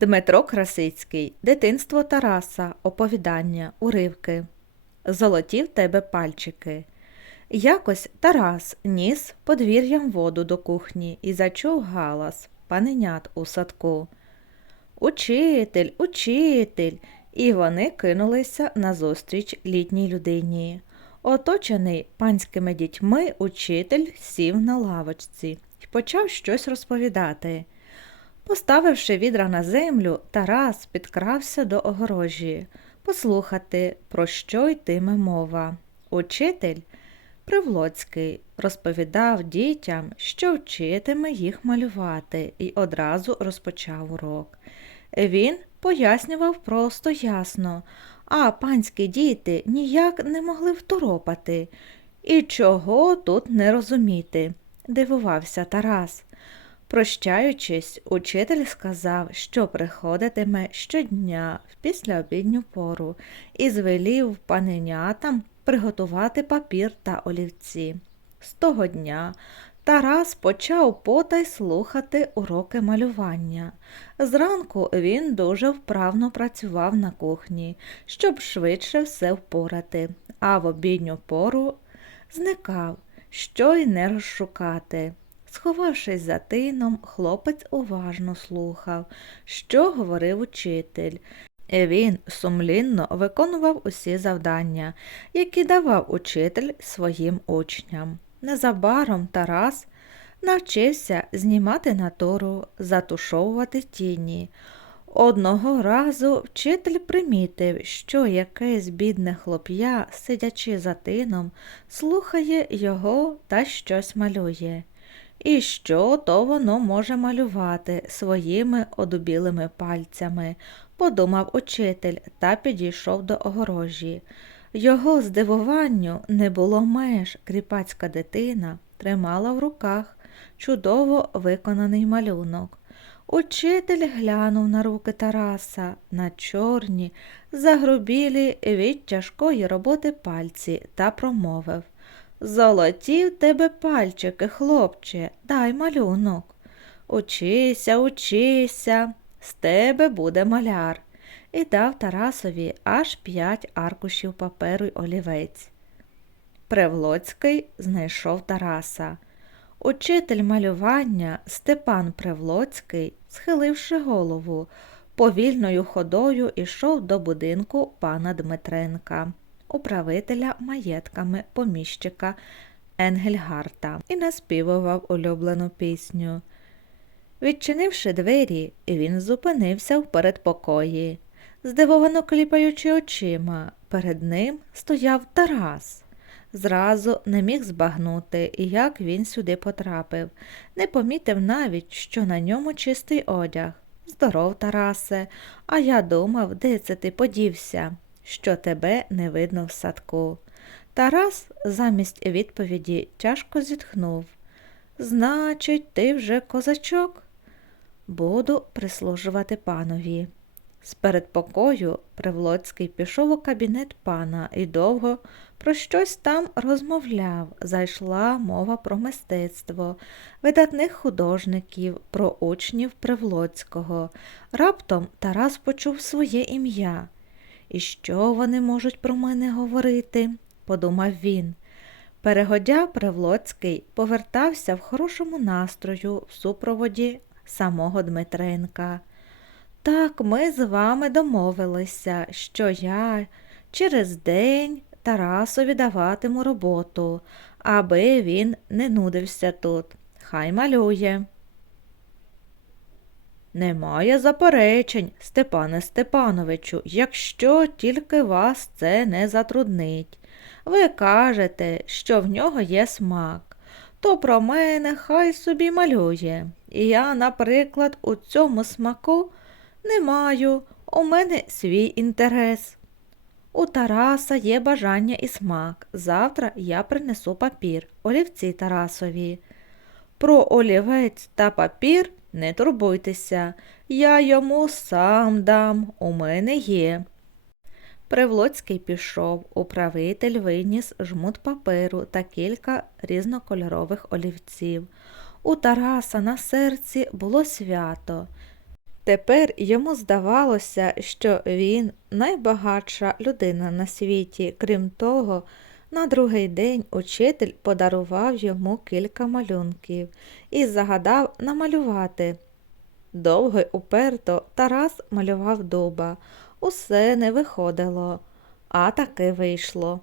Дмитро Красицький, Дитинство Тараса, оповідання, уривки. Золоті в тебе пальчики. Якось Тарас ніс подвір'ям воду до кухні і зачув галас паненят у садку. Учитель, учитель. І вони кинулися назустріч літній людині. Оточений панськими дітьми, учитель сів на лавочці і почав щось розповідати. Поставивши відра на землю, Тарас підкрався до огорожі, послухати, про що йтиме мова. Учитель Привлоцький розповідав дітям, що вчитиме їх малювати, і одразу розпочав урок. Він пояснював просто ясно, а панські діти ніяк не могли второпати. І чого тут не розуміти, дивувався Тарас. Прощаючись, учитель сказав, що приходитиме щодня в післяобідню пору і звелів паненятам приготувати папір та олівці. З того дня Тарас почав потай слухати уроки малювання. Зранку він дуже вправно працював на кухні, щоб швидше все впорати, а в обідню пору зникав, що й не розшукати. Сховавшись за тином, хлопець уважно слухав, що говорив учитель. Він сумлінно виконував усі завдання, які давав учитель своїм учням. Незабаром Тарас навчився знімати натуру, затушовувати тіні. Одного разу вчитель примітив, що якесь бідне хлоп'я, сидячи за тином, слухає його та щось малює. І що то воно може малювати своїми одубілими пальцями, подумав учитель та підійшов до огорожі. Його здивуванню не було меж, кріпацька дитина тримала в руках чудово виконаний малюнок. Учитель глянув на руки Тараса, на чорні, загрубілі від тяжкої роботи пальці та промовив Золоті в тебе пальчики, хлопче, дай малюнок. Учися, учися, з тебе буде маляр. І дав Тарасові аж п'ять аркушів паперу й олівець. Превлоцький знайшов Тараса. Учитель малювання Степан Превлоцький, схиливши голову, повільною ходою ішов до будинку пана Дмитренка, управителя маєтками поміщика Енгельгарта, і наспівував улюблену пісню. Відчинивши двері, він зупинився в передпокої, здивовано кліпаючи очима. Перед ним стояв Тарас. Зразу не міг збагнути, як він сюди потрапив, не помітив навіть, що на ньому чистий одяг. Здоров, Тарасе, а я думав, де це ти подівся, що тебе не видно в садку. Тарас замість відповіді тяжко зітхнув. Значить, ти вже козачок? Буду прислужувати панові. З передпокою Привлоцький пішов у кабінет пана і довго про щось там розмовляв. Зайшла мова про мистецтво, видатних художників, про учнів Привлоцького. Раптом Тарас почув своє ім'я. І що вони можуть про мене говорити? подумав він. Перегодя Привлоцький повертався в хорошому настрою в супроводі самого Дмитренка. Так ми з вами домовилися, що я через день Тарасові даватиму роботу, аби він не нудився тут. Хай малює. Немає заперечень, Степане Степановичу, якщо тільки вас це не затруднить. Ви кажете, що в нього є смак, то про мене хай собі малює. І я, наприклад, у цьому смаку не маю, у мене свій інтерес. У Тараса є бажання і смак. Завтра я принесу папір, олівці Тарасові. Про олівець та папір не турбуйтеся, я йому сам дам, у мене є. Привлоцький пішов, управитель виніс жмут паперу та кілька різнокольорових олівців. У Тараса на серці було свято. Тепер йому здавалося, що він найбагатша людина на світі. Крім того, на другий день учитель подарував йому кілька малюнків і загадав намалювати. Довго й уперто Тарас малював дуба. Усе не виходило, а таки вийшло.